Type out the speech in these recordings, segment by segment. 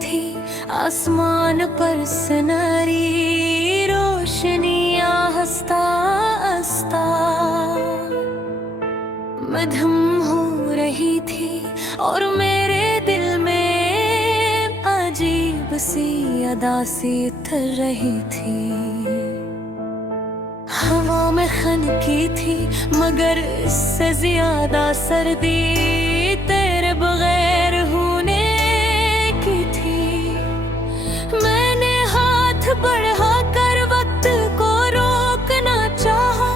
थी आसमान पर सुनहरी रोशनियां हंसता हंसता। मध्यम हो रही थी और मेरे दिल में अजीब सी उदासी उतर रही थी। हवा में खनकी थी मगर इससे ज्यादा सर्दी तेरे बगैर होने की थी। मैंने हाथ बढ़ा कर वक्त को रोकना चाहा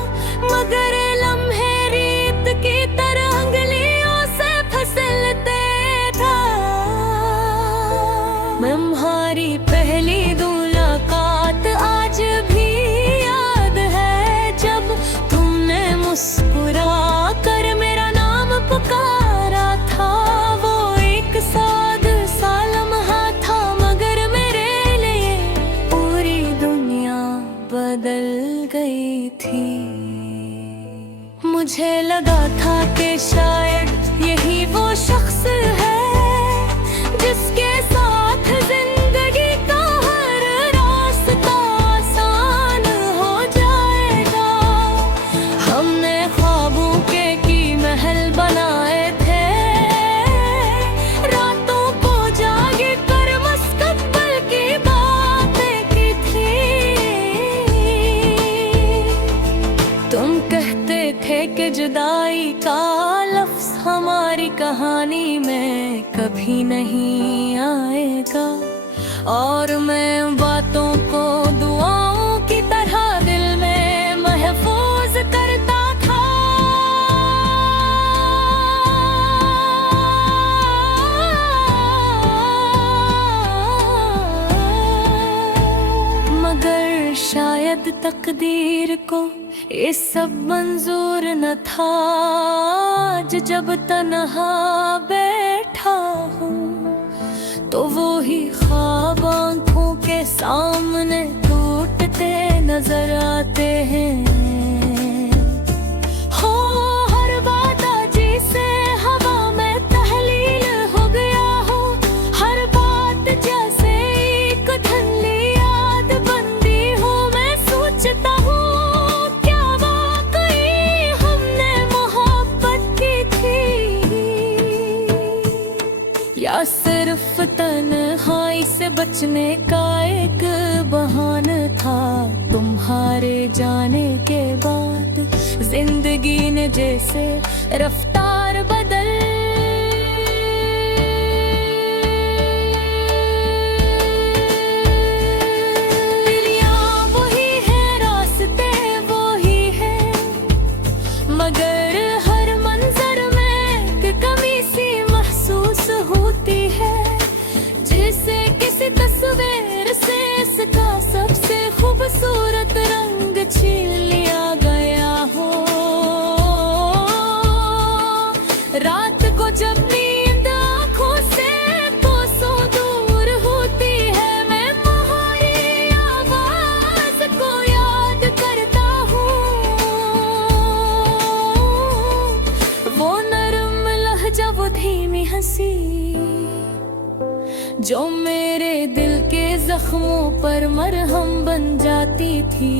मगर लम्हे रीत की तरह उंगलियों से फिसलते था। तुम्हारी पहली मुलाकात आज भी याद है जब तुमने मुस्कुरा कर मेरा नाम पुकारा था। वो एक साद सा लम्हा था मगर मेरे लिए पूरी दुनिया बदल गई थी। मुझे लगा था कि शायद यही वो शख्स है जिसके साथ जिंदगी का हर रास्ता आसान हो जाएगा। हमने ख्वाबों के की महल बनाए थे, रातों को जागे कर मुस्तकबिल की बातें की थी। तुम कहते थे कि जुदाई का लफ्ज़ हमारी कहानी में कभी नहीं आएगा और मैं बातों को दुआओं की तरह दिल में महफूज करता था। मगर शायद तकदीर को ये सब मंजूर न था। आज जब तन्हा बैठा हूँ तो वो ही ख्वाब आंखों के सामने टूटते नजर आते हैं। हो हर बात अजी से हवा में तहलील हो गया हो, हर बात जैसे एक धुंधली याद बंदी हो। मैं सोचता हूँ या सिर्फ तन्हाई से बचने का एक बहाना था। तुम्हारे जाने के बाद जिंदगी ने जैसे रफ्तार बदल दिलिया वही है, रास्ते वही है मगर हर मंजर में एक कमी सी महसूस होती है। जिसे किसी तस्वीर से इसका सबसे खूबसूरत रंग छीन लिया गया हो। रात को जब नींद आँखों से कोसों दूर होती है, मैं तुम्हारी आवाज को याद करता हूँ। वो नरम लहजा, वो धीमी हंसी जो मेरे दिल के जख्मों पर मरहम बन जाती थी।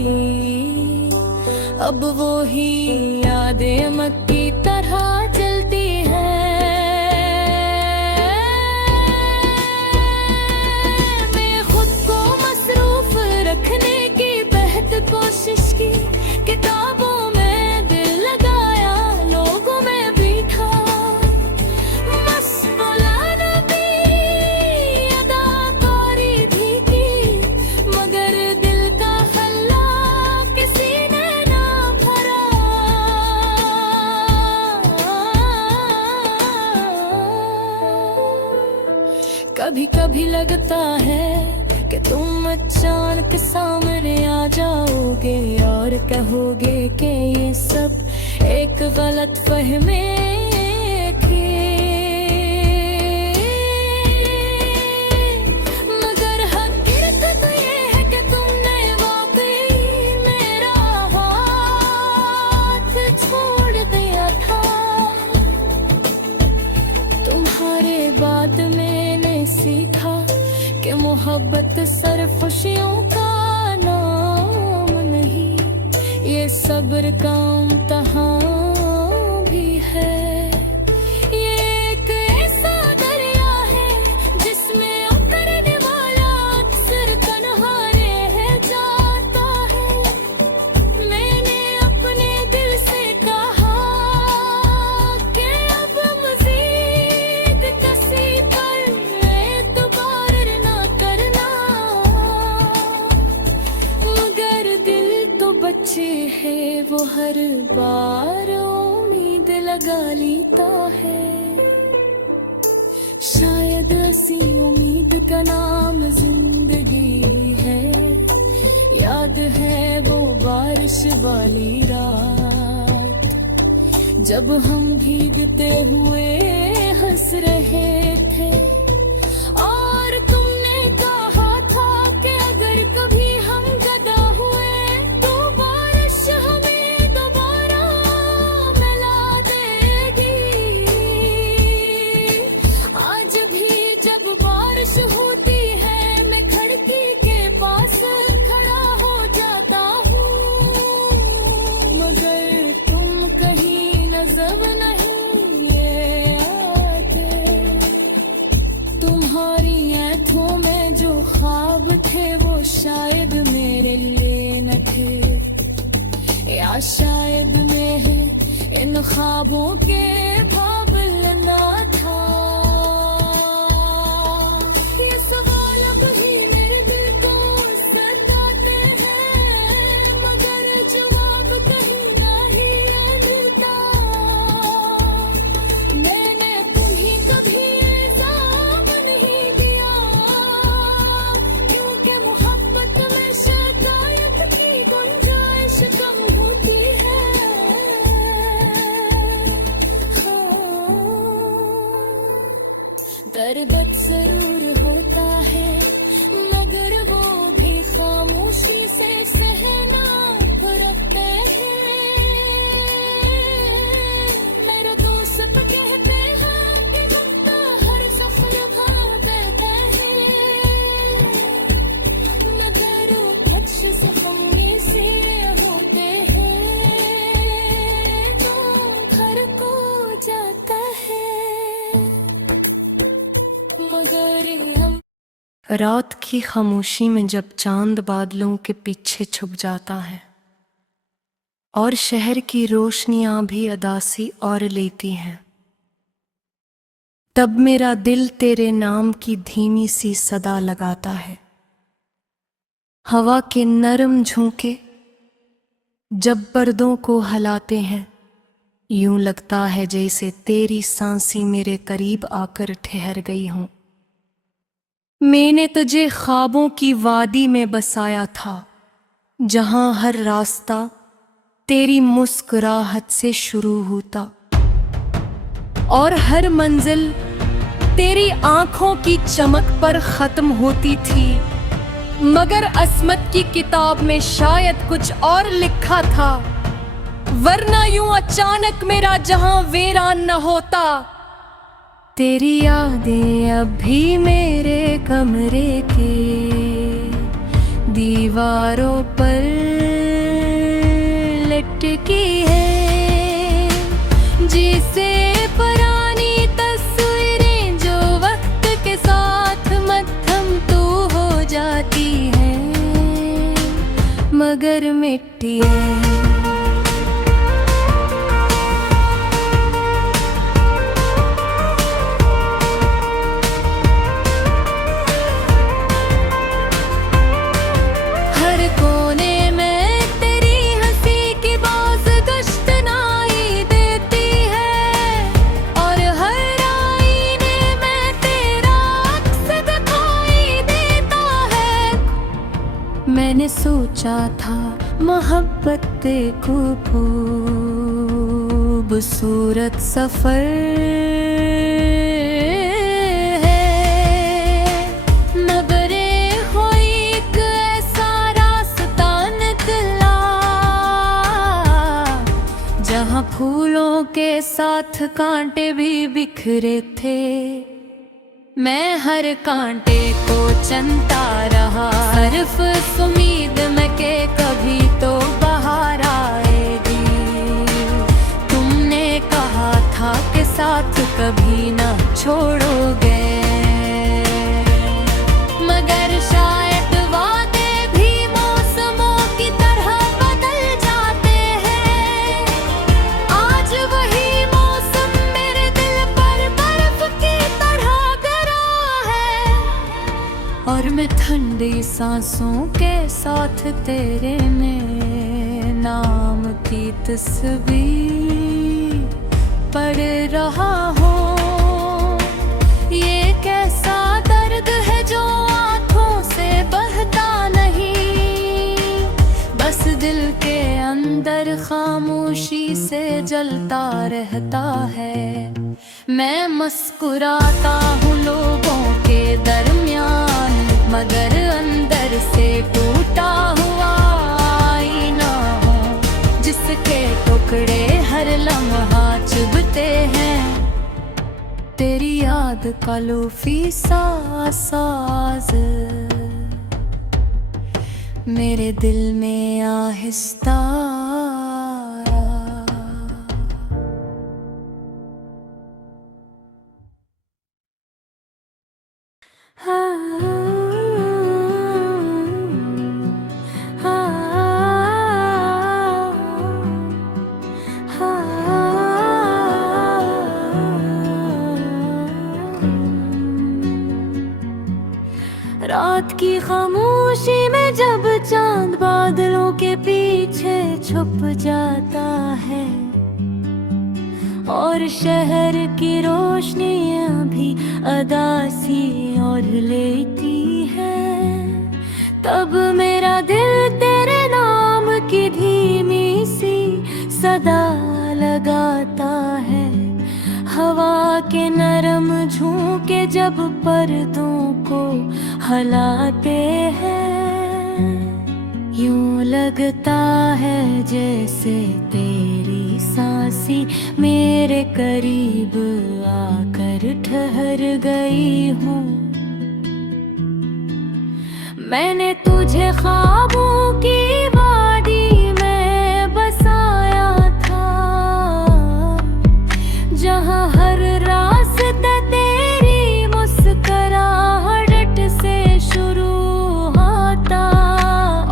अब वो ही यादें मक्की तरह चलती हैं। मैं खुद को मसरूफ रखने की बेहद कोशिश की, किताबों में दिल लगाया, लोगों में बैठा, मस्कुराना भी अदाकारी भी की मगर दिल का खल्ला किसी ने ना भरा। कभी कभी लगता है कि तुम अचानक सामने आ जाओगे और कहोगे कि ये सब एक गलत फहमी थी। मगर हकीकत तो ये है कि तुमने वाकई मेरा हाथ छोड़ दिया था। तुम्हारे बाद मैंने सीखा कि मोहब्बत सिर्फ खुशियों का नाम नहीं, ये सब्र का इम्तिहान भी है। ये एक ऐसा दरिया है जिसमें उतरने वाला अक्सर तन्हा रह जाता है। मैंने अपने दिल से कहा कि अब मज़ीद किसी पर एतबार ना करना, मगर दिल तो बच्चे है वो हर बार उम्मीद लगा लेता है। शायद ऐसी उम्मीद का नाम जिंदगी है। याद है वो बारिश वाली रात जब हम भीगते हुए हंस रहे थे, और तुमने कहा था कि अगर कभी हम गदा हुए तो बारिश हमें दोबारा मिला देगी। आज भी जब बारिश होती है मैं खिड़की के पास खड़ा हो जाता हूँ, मगर तुम कहीं नजर नहीं ये आते। तुम्हारी आंखों में जो ख्वाब थे वो शायद मेरे लिए न थे, या शायद मैं इन ख्वाबों के बाबिल ना था। ये सवाल अब ही मेरे दिल को सताते हैं, मगर जवाब कहीं नहीं मिलता। मैंने तुम्हें कभी इल्जाम नहीं दिया, क्योंकि मोहब्बत में शिकायत की गुंजाइश कम होती है। दर्द जरूर होता है मगर वो भी खामोशी से सहना रखते हैं। मेरे दोस्त कहते हैं कि गुप्ता हर सफल भाव बहते हैं, मगर वो खच से कमी से होते हैं तो घर को जाता है, मगर हम रात की खामोशी में जब चांद बादलों के पीछे छुप जाता है और शहर की रोशनियां भी अदासी और लेती हैं, तब मेरा दिल तेरे नाम की धीमी सी सदा लगाता है। हवा के नरम झोंके जब पर्दों को हिलाते हैं, यूं लगता है जैसे तेरी सांसें मेरे करीब आकर ठहर गई हों। मैंने तुझे ख्वाबों की वादी में बसाया था, जहां हर रास्ता तेरी मुस्कुराहट से शुरू होता और हर मंजिल तेरी आंखों की चमक पर खत्म होती थी। मगर अस्मत की किताब में शायद कुछ और लिखा था, वरना यूं अचानक मेरा जहां वीरान न होता। तेरी यादें अब भी मेरे कमरे के दीवारों पर लटकी है, जिसे पुरानी तस्वीरें जो वक्त के साथ मध्यम तू हो जाती है, मगर मिट्टी है। मैंने सोचा था मोहब्बत को खूबसूरत सफर है, मगर हो एक ऐसा रास्ता निकला जहां फूलों के साथ कांटे भी बिखरे थे। मैं हर कांटे को चलता रहा, सिर्फ इस उम्मीद में के कभी तो बाहर आएगी। तुमने कहा था कि साथ कभी न छोड़ोगे, मगर शायद वादे भी मौसमों की तरह बदल जाते हैं। आज वही मौसम मेरे दिल पर बर्फ की तरह गिरा है, और मैं ठंडी सांसों के साथ तेरे में नाम की तस्वीर पढ़ रहा हूँ। ये कैसा दर्द है जो आँखों से बहता नहीं, बस दिल के अंदर खामोशी से जलता रहता है। मैं मुस्कुराता हूँ लोगों के दरमियान, मगर अंदर से टूटा हुआ आईना हूँ, जिसके टुकड़े हर लम्हा चुभते हैं। तेरी याद का लूफी सा साज मेरे दिल में आहिस्ता रात की खामोशी में जब चांद बादलों के पीछे छुप जाता है, और शहर की रोशनियां भी अदासी और लेती है, तब मेरा दिल तेरे नाम की धीमी सी सदा लगाता है। हवा के नरम झोंके जब पर्दों को हलाते हैं, यूं लगता है जैसे तेरी सांसी मेरे करीब आकर ठहर गई हूँ। मैंने तुझे ख्वाबों की वादी में बसाया था, जहाँ हर रास्ता तेरी मुस्कुराहट से शुरू होता,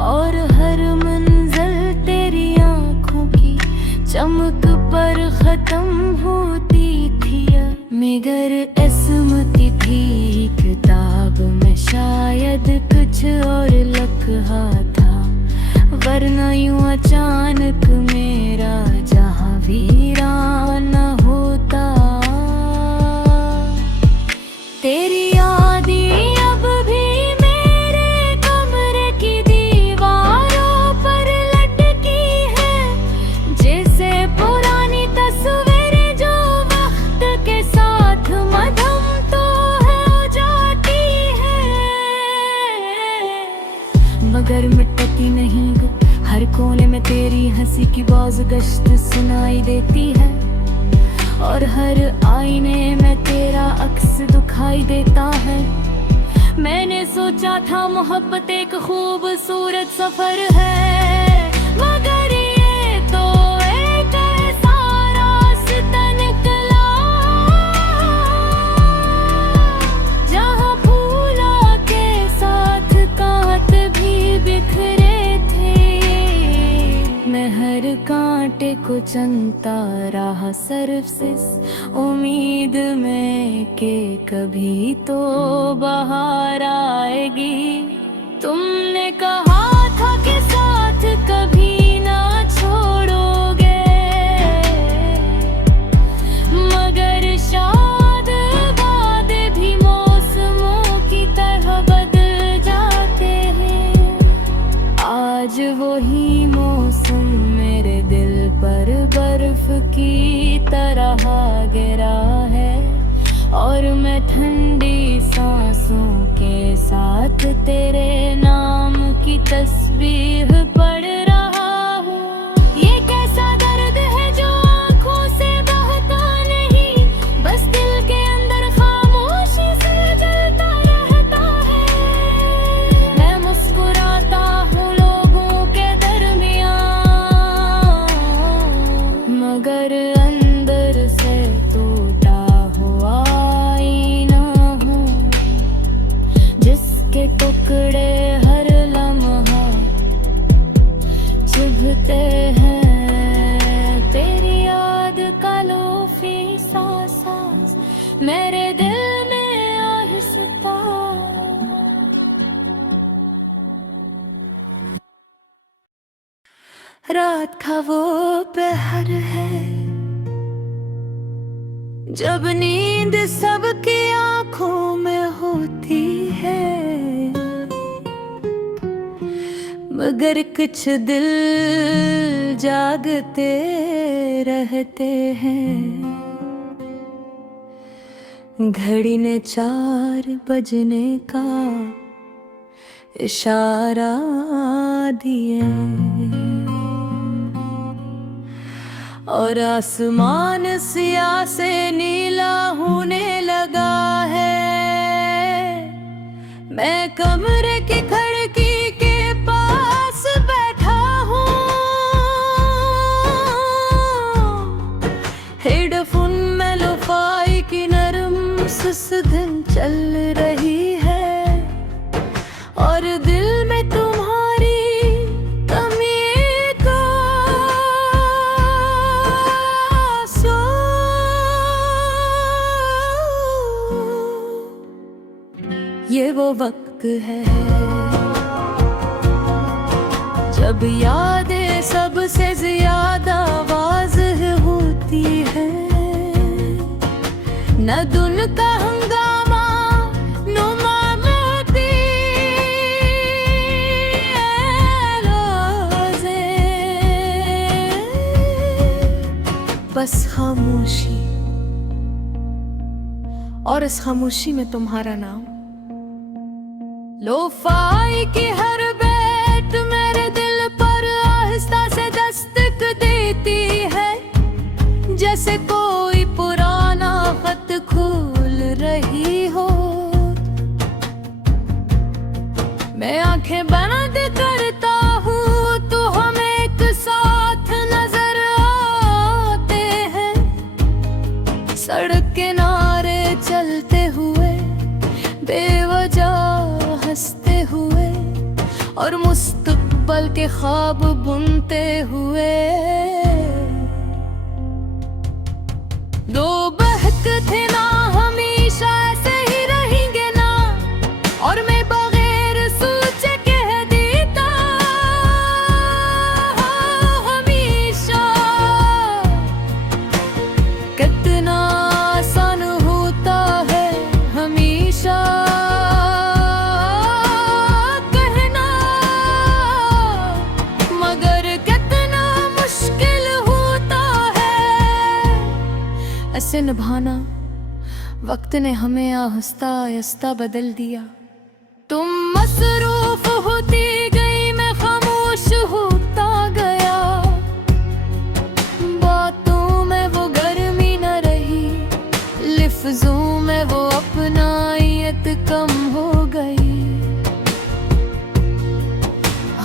और हर मंजिल तेरी आँखों की चमक पर खत्म होती थी। मगर इसमती थी किताब में शायद कुछ और लिखा था, वरना यूं अचानक मेरा जहां वीरान होता। तेरी यादें अब भी मेरे कमरे की दीवारों पर लटकी है, जैसे पुरानी तस्वीरें जो वक्त के साथ मधम तो हो जाती है, मगर मिटती नहीं वो। हर कोने में तेरी हंसी की बाज गश्त सुनाई देती है, और हर आईने में तेरा अक्स दिखाई देता है। मैंने सोचा था मोहब्बत एक खूबसूरत सफर है, मगर ये तो एक ऐसा रास्ता निकला जहाँ फूलों के साथ कांट भी बिखरे थे। मैं हर कांटे को चुनता रहा सिर्फ इस उम्मीद में कि कभी तो बाहर आएगी। तुमने कहा था कि साथ कभी ना छोड़ोगे, मगर शायद वादे भी मौसमों की तरह बदल जाते हैं। आज वही मौसम मेरे दिल पर बर्फ की तरह गिरा है, और मैं ठंडी सांसों के साथ तेरे नाम की तस्बीह पढ़ रहा हूँ। ये कैसा दर्द है जो आँखों से बहता नहीं, बस दिल के अंदर खामोशी से जलता रहता है। के टुकड़े हर लम्हा चुभते हैं, तेरी याद का लोफी सा सांस मेरे दिल में आहिस्ता। रात का वो पहर है जब नींद सबकी आंखों में होती है, मगर कुछ दिल जागते रहते हैं। घड़ी ने 4 बजने का इशारा दिया और आसमान सियाह से नीला होने लगा है। मैं कमरे की खिड़की के पास बैठा हूँ, हेडफोन में लोफाई की नरम सुसधन चल रही है और दिल में तुम्हारी ये वो वक्त है जब यादें सबसे ज्यादा वाज़ेह होती है। न दुन का हंगामा नुमा मोती रोज़े, बस खामोशी और इस खामोशी में तुम्हारा नाम। लोफाई की हर बेट मेरे दिल पर आहिस्ता से दस्तक देती है, जैसे कोई पुराना खत खोल रही हो। मैं आंखें बंद करता हूँ तो हम एक साथ नजर आते हैं, सड़क किनारे चलते हुए बेवजह हंसते हुए और मुस्तकबल के ख्वाब बुनते हुए। दो बहक थे ना हमेशा ऐसे ही रहेंगे ना, और मैं बगैर सोचे कह देता हमेशा। कितना आसान होता है हमेशा ऐसे निभाना। वक्त ने हमें आहिस्ता आहिस्ता बदल दिया। तुम मसरूफ होती गई, मैं खामोश होता गया। बातों में वो गर्मी न रही, लिफ्ज़ों में वो अपनायत कम हो गई।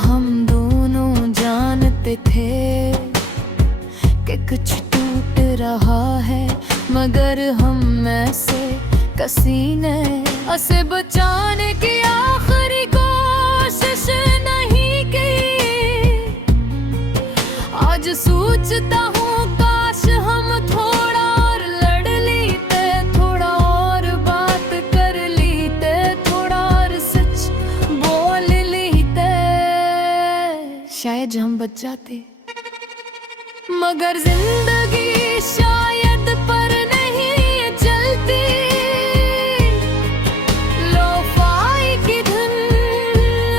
हम दोनों जानते थे कि कुछ टूट रहा है, मगर हम में से किसी ने उसे बचाने की आखिरी कोशिश नहीं की। आज सोचता हूँ काश हम थोड़ा और लड़ लेते, थोड़ा और बात कर लेते, थोड़ा और सच बोल लेते, शायद हम बच जाते। मगर जिंदगी शायद पर नहीं चलती। लोफाई की धुन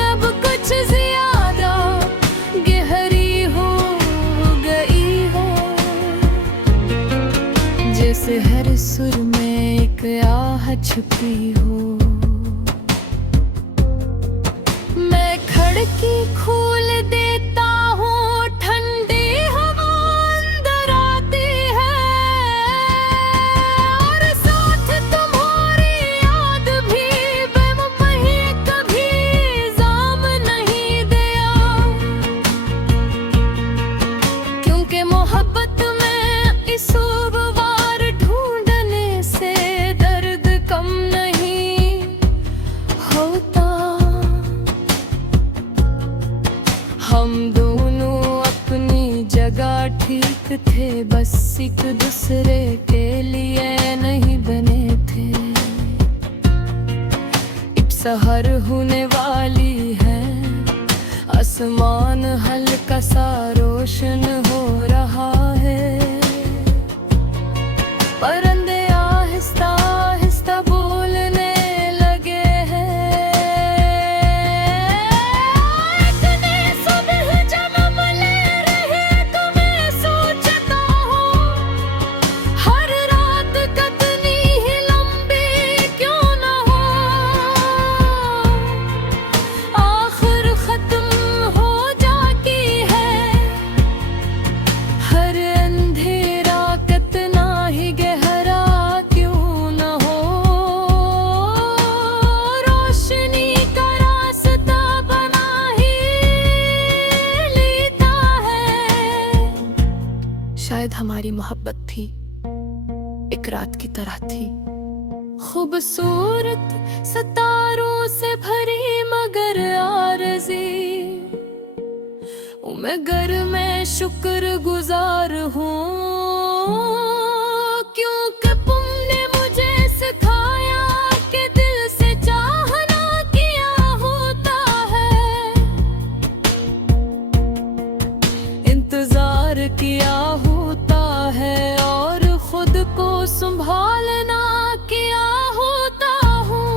अब कुछ ज्यादा गहरी हो गई हो, जैसे हर सुर में एक आह छुपी हो। मैं खिड़की खोल देता हूँ, होता ठीक थे, बस एक दूसरे के लिए नहीं बने थे। अब सहर होने वाली है, आसमान हल्का सा रोशन हो रहा है। परिंदे आहिस्ता आहिस्ता बोलने लगे हैं। एक नई सुबह जन्म ले रही तो मैं सोचता हूँ, हर रात कितनी ही लंबी क्यों न हो, आखिर खत्म हो जाती है। हर अंधेरा कितना ही गहरा क्यों न हो, रोशनी का रास्ता बना ही लेता है। शायद हमारी मोहब्बत थी, एक रात की तरह थी, खूबसूरत सितारों से भरी मगर आरज़ी। मगर मैं शुक्रगुजार हूँ, क्योंकि तुमने मुझे सिखाया कि दिल से चाहना किया होता है, इंतजार किया होता है, और खुद को संभालना किया होता हूँ।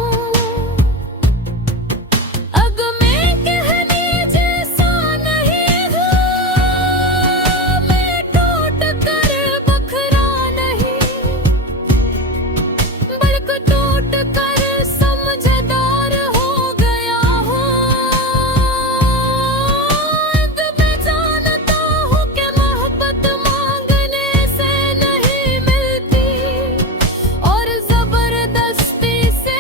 अब मैं कहने जैसा नहीं हूँ, मैं टूट कर बखरा नहीं, बल्कि टूट कर समझदार हो गया हूँ। अब मैं जानता हूँ कि मोहब्बत मांगने से नहीं मिलती, और जबरदस्ती से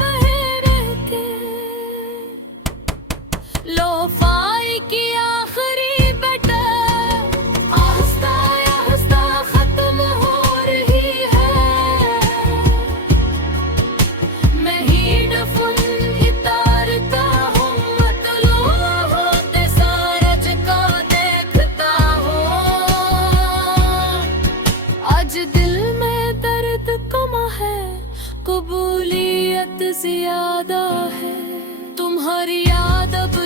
बहे रहते। लोफाई की आखिरी बटन आहिस्ता आहिस्ता खत्म हो रही है। मैं हेडफोन उतारता हूँ, मतलूआ होते सारज का देखता हूँ। आज दिल में दर्द कम है, कबूलियत ज्यादा है, तुम्हारी याद अब